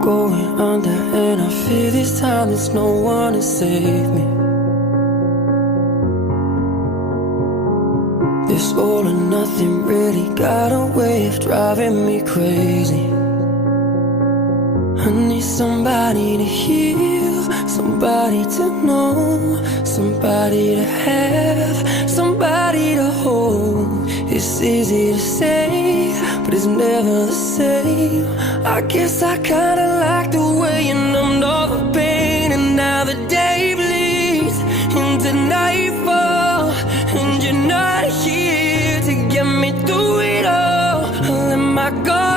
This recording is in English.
going under, and I fear this time there's no one to save me. This all or nothing really got a way of driving me crazy. I need somebody to heal, somebody to know, somebody to have, somebody to hold. It's easy to say, but it's never the same. I guess I kinda like the way you numbed all the pain, and now the day bleeds into nightfall, and you're not here to get me through it all. I let my guard